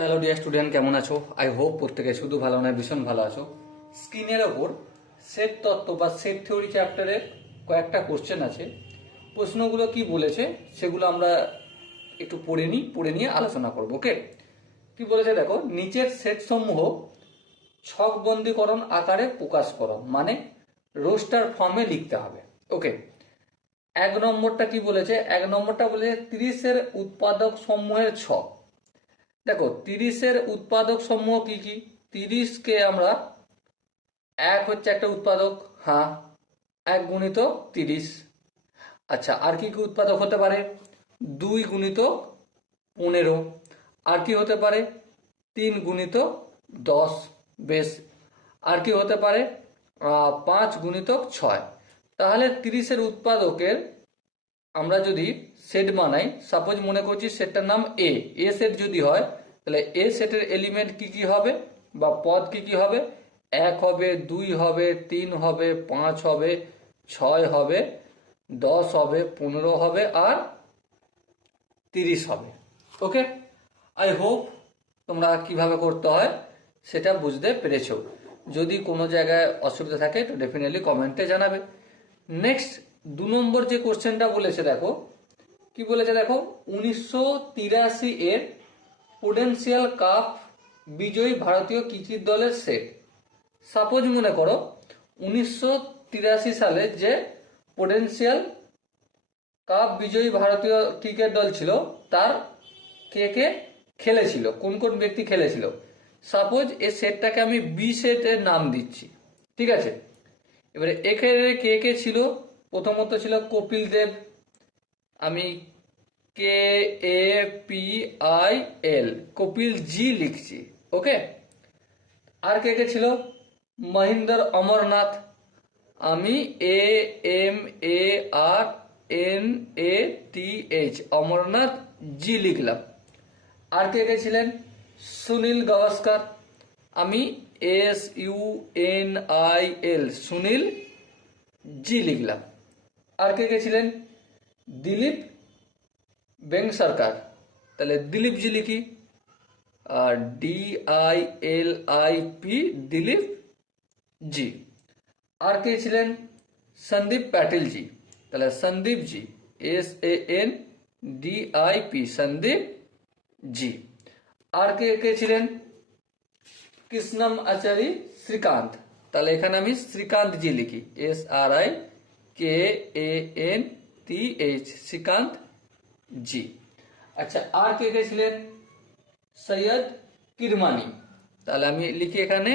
Hello dear student, কেমন আছো? I hope প্রত্যেকে শুধু ভালো নয়, ভীষণ ভালো আছো। স্ক্রিনের ওপর সেট তত্ত্ব বা সেট থিওরি চ্যাপ্টারের কয়েকটা কোশ্চেন আছে। প্রশ্নগুলো কি বলেছে সেগুলো আমরা একটু পড়ে নিয়ে আলোচনা করবো। ওকে, কি বলেছে দেখো, নিচের সেট সমূহ ছকবন্দীকরণ আকারে প্রকাশ করো, মানে রোস্টার ফর্মে লিখতে হবে। ওকে, এক নম্বরটা কি বলেছে? এক নম্বরটা বলেছে 30-এর উৎপাদক সমূহের ছক। দেখো, 30-এর উৎপাদক সমূহ কি কি? 30-কে আমরা, এক হচ্ছে একটা উৎপাদক, হ্যাঁ, 1 গুণিতক 30। আচ্ছা, আর কি কি উৎপাদক হতে পারে? 2 গুণিতক 15। আর কি হতে পারে? 3 গুণিতক 10। বেশ। আর কি হতে পারে? 5 গুণিতক 6। তাহলে 30-এর উৎপাদকের আমরা যদি সেট বানাই, সাপোজ মনে করছি সেটটার নাম এ সেট যদি হয়, তাহলে এ সেটের এলিমেন্ট কি কি হবে বা পদ কি কি হবে? 1 হবে, 2 হবে, 3 হবে, 5 হবে, 6 হবে, 10 হবে, 15 হবে, আর 30 হবে। ওকে, আই হোপ তোমরা কিভাবে করতে হয় সেটা বুঝতে পেরেছো। যদি কোনো জায়গায় অসুবিধা থাকে তো ডেফিনেটলি কমেন্টে জানাবে। নেক্সট, 2 নম্বর যে কোশ্চেনটা বলেছে দেখো, কি বলেছে দেখো, 1983 এর পোটেনশিয়াল কাপ বিজয়ী ভারতীয় ক্রিকেট দলের সেট। সাপোজ মনে করো 1983 সালে যে পোটেনশিয়াল কাপ বিজয়ী ভারতীয় ক্রিকেট দল ছিল, তার কে কে খেলেছিল, কোন কোন ব্যক্তি খেলেছিল। সাপোজ এই সেটটাকে আমি বি সেটের নাম দিচ্ছি, ঠিক আছে? এবারে এখানে কে কে ছিল? প্রথমত ছিল কপিল দেব, আমি KAPIL, কপিল জি লিখছি। ওকে, আর কে কে ছিল? মহিন্দর অমরনাথ, আমি AMARNATH, অমরনাথ জি লিখলাম। আর কে কে ছিলেন? সুনীল গাভাস্কার, আমি SUNIL, সুনীল জি লিখলাম। আর কে কে ছিলেন? দিলীপ বেংসরকার, তাহলে দিলীপ জি লিখি, আর DILIP, দিলীপ জি। আর কে ছিলেন? সন্দীপ প্যাটেল জি, তাহলে সন্দীপ জি, SANDIP, সন্দীপ জি। আর কে কে ছিলেন? কৃষ্ণম আচারি শ্রীকান্ত, তাহলে এখানে আমি শ্রীকান্ত জি লিখি, SRIKANTH, শ্রীকান্ত জি। আচ্ছা, আর কে কে ছিলেন? সৈয়দ কিরমানি, তাহলে আমি লিখি এখানে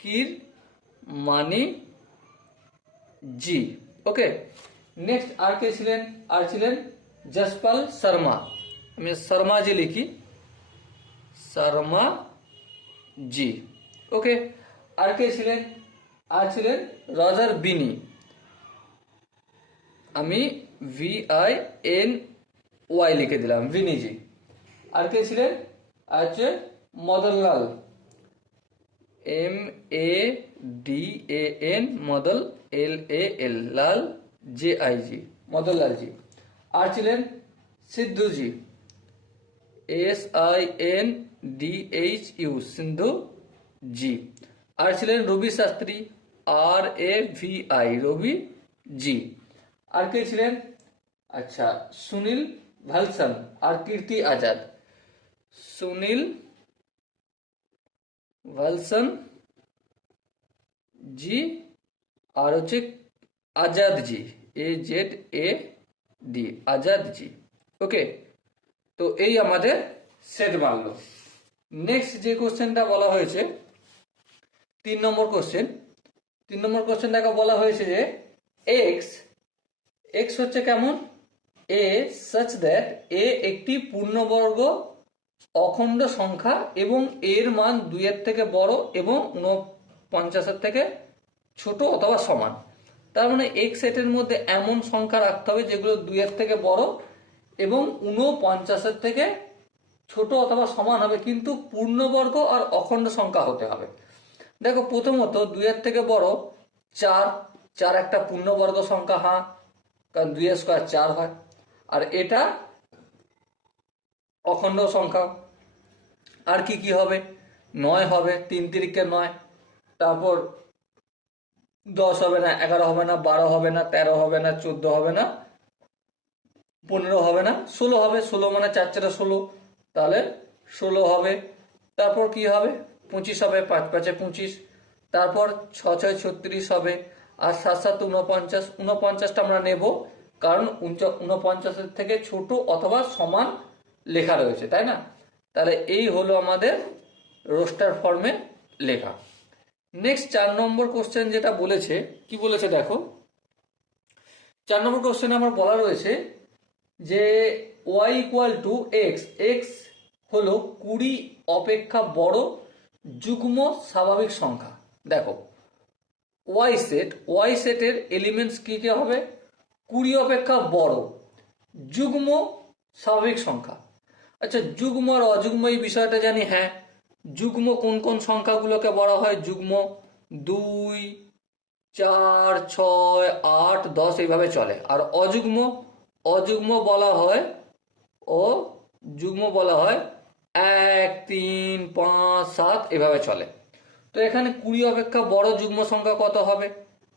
কিরমানি জি। ওকে, নেক্সট আর কে ছিলেন? আর ছিলেন যশপাল শর্মা, আমি শর্মা জি লিখি, শর্মা জি। ওকে, আর কে ছিলেন? আর ছিলেন রজার বিনি, আমি VINY লিখে দিলাম, বিনি জি। আর কে ছিলেন? আছে মদনলাল, MADAN, মদল, LAL, লাল JIG, মদনলাল জি। আর ছিলেন সিদ্ধু জি, SINDHU, সিন্ধু জি। আর ছিলেন রবি শাস্ত্রী, RAVI, রবি জি। আর কে ছিলেন? আচ্ছা, সুনীল ভালসান আর কীর্তি আজাদ, সুনীল ভালসান জি, আর হচ্ছে আজাদ জি, AZAD, আজাদ জি। ওকে, তো এই আমাদের সেট মানলো। নেক্সট যে কোশ্চেনটা বলা হয়েছে, 3 নম্বর কোশ্চেন, 3 নম্বর কোশ্চেনটাকে বলা হয়েছে যে এক্স, এক্স হচ্ছে কেমন? এ সাচ দ্যাট এ একটি পূর্ণবর্গ অখণ্ড সংখ্যা এবং এর মান 2-এর থেকে বড় এবং 49-এর থেকে ছোট অথবা সমান। তার মানে এক্স সেটের মধ্যে এমন সংখ্যা রাখতে হবে যেগুলো 2-এর থেকে বড় এবং 49-এর থেকে ছোট অথবা সমান হবে, কিন্তু পূর্ণবর্গ আর অখণ্ড সংখ্যা হতে হবে। দেখো, প্রথমত 2-এর থেকে বড় 4, 4 একটা পূর্ণবর্গ সংখ্যা, হ্যাঁ, কারণ 2 স্কোয়ার 4 হয়, আর এটা অখণ্ড সংখ্যা। আর কি কি হবে, 9 হবে, 3 তিরিকে 9, তারপর 10 হবে না, 11 হবে না, 12 হবে না, 13 হবে না, 14 হবে না, 15 হবে না, 16 হবে। 16 মানে 4 4 16, তাহলে 16 হবে। তারপর কি হবে, 25 হবে, 5 5 25, তারপর 6 6 36 হবে, আর 7 7 49। 49টা আমরা নেব কারণ 49-এর থেকে ছোট অথবা সমান লেখা রয়েছে, তাই না? তাহলে এই হলো আমাদের রোস্টার ফর্মে লেখা। নেক্সট 4 নম্বর কোশ্চেন যেটা বলেছে, কি বলেছে দেখো, 4 নম্বর কোশ্চেনে আমার বলা রয়েছে যে y equal to x, x হলো 20 অপেক্ষা বড় যুগ্ম স্বাভাবিক সংখ্যা। দেখো ওয়াই সেটের এলিমেন্টস কি কি হবে, 20 অপেক্ষা বড় যুগ্ম স্বাভাবিক সংখ্যা। আচ্ছা, যুগ্ম আর অযুগ্ম এই বিষয়টা জানি, হ্যাঁ। যুগ্ম কোন কোন সংখ্যাগুলোকে বলা হয়, যুগ্ম 2 4 6 8 10 এইভাবে চলে। আর অযুগ্ম, অযুগ্ম বলা হয়, ও যুগ্ম বলা হয় 1 3 5 7 এভাবে চলে। তো এখানে 20 অপেক্ষা বড় যুগ্ম সংখ্যা কত হবে,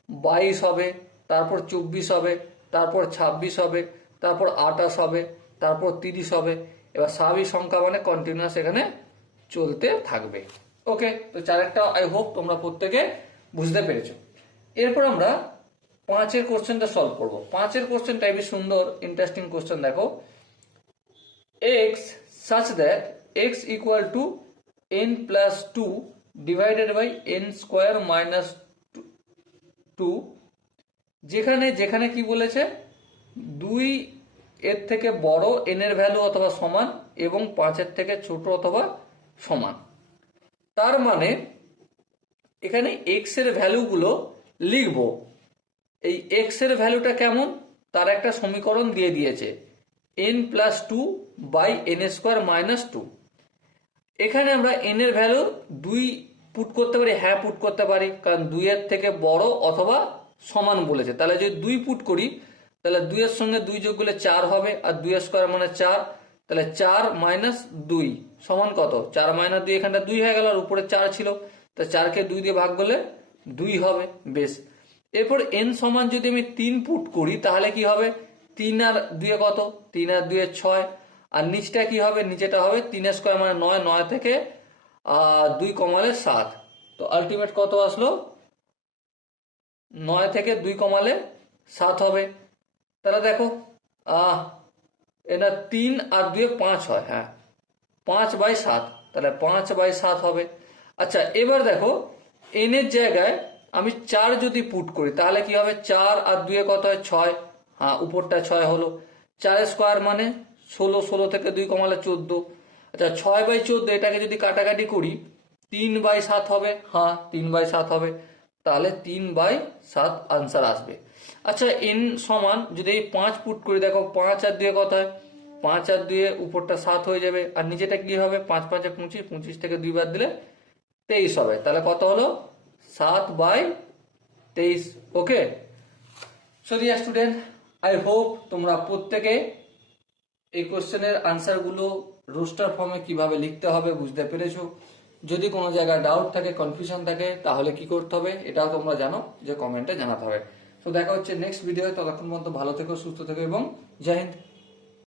22 হবে, তারপর 24 হবে, তারপর 26 হবে, তারপর 28 হবে, তারপর 30 হবে। এবার স্বাভাবিক সংখ্যা মানে কন্টিনিউয়াস এখানে চলতে থাকবে। ওকে, তো 4টা আই হোপ তোমরা প্রত্যেকে বুঝতে পেরেছো। এরপর আমরা 5-এর কোশ্চেনটা সলভ করব। 5-এর কোশ্চেনটা বেশ সুন্দর, ইন্টারেস্টিং কোশ্চেন। দেখো, x such that x equal to n plus 2 divided by n square minus 2, যেখানে যেখানে কি বলেছে, 2 এর থেকে বড় n এর ভ্যালু অথবা সমান এবং 5 এর থেকে ছোট অথবা সমান। তার মানে এখানে x এর ভ্যালুগুলো লিখব। এই x এর ভ্যালুটা কেমন, তার একটা সমীকরণ দিয়ে দিয়েছে, n plus 2 by n square minus 2। এখানে আমরা n এর ভ্যালু 2 পুট করতে পারি, হ্যাঁ পুট করতে পারি, কারণ 2 এর থেকে বড় অথবা সমান বলেছে। তাহলে যদি 2 পুট করি, তাহলে 2 এর সঙ্গে 2 যোগ করলে 4 হবে, আর 2 স্কোয়ার মানে 4, তাহলে 4 মাইনাস 2 সমান কত, 4 মাইনাস 2, এখানটা 2 হয়ে গেল, আর উপরে 4 ছিল, তো 4কে 2 দিয়ে ভাগ করলে 2 হবে। বেশ, এরপর n সমান যদি আমি 3 পুট করি, তাহলে কি হবে, 3 আর 2 কত, 3 আর 2 6, আর নিচটা কি হবে, নিচেটা হবে 3 স্কোয়ার মানে 9, 9 থেকে 2 কমালে 7, তো আলটিমেট কত আসলো, 9 থেকে 2 কমালে 7 হবে। তাহলে দেখো এটা 3 আর 2 5 হয়, হ্যাঁ 5/7, তাহলে 5/7 হবে। আচ্ছা, এবার দেখো n এর জায়গায় আমি 4 যদি পুট করি, তাহলে কি হবে, 4 আর 2 কত হয়, 6, হ্যাঁ উপরটা 6 হলো। 4 স্কোয়ার মানে 16, 16 থেকে 2 কমালে 14। আচ্ছা, 6/14 এটাকে যদি কাটাকাটি করি, 3/7 হবে, হ্যাঁ 3/7 হবে, তাহলে 3/7 আনসার আসবে। আচ্ছা, n সমান যদি 5 পুট করি, দেখো 5 আর 2 কত হয়, 5 আর 2 উপরটা 7 হয়ে যাবে, আর নিচেটা কি হবে, 5 5 25, 25 থেকে 2 বাদ দিলে 23 হবে, তাহলে কত হলো, 7/23। Okay, so dear student, I hope তোমরা প্রত্যেকে এই কোশ্চেনের আনসারগুলো রোস্টার ফর্মে কিভাবে লিখতে হবে বুঝতে পেরেছো। যদি কোনো জায়গায় ডাউট থাকে, কনফিউশন থাকে, তাহলে কি করতে হবে এটাও তোমরা জানো, যে কমেন্টে জানাতে হবে। তো দেখা হচ্ছে নেক্সট ভিডিও, ততক্ষণ পর্যন্ত ভালো থেকো, সুস্থ থেকো এবং জয় হিন্দ।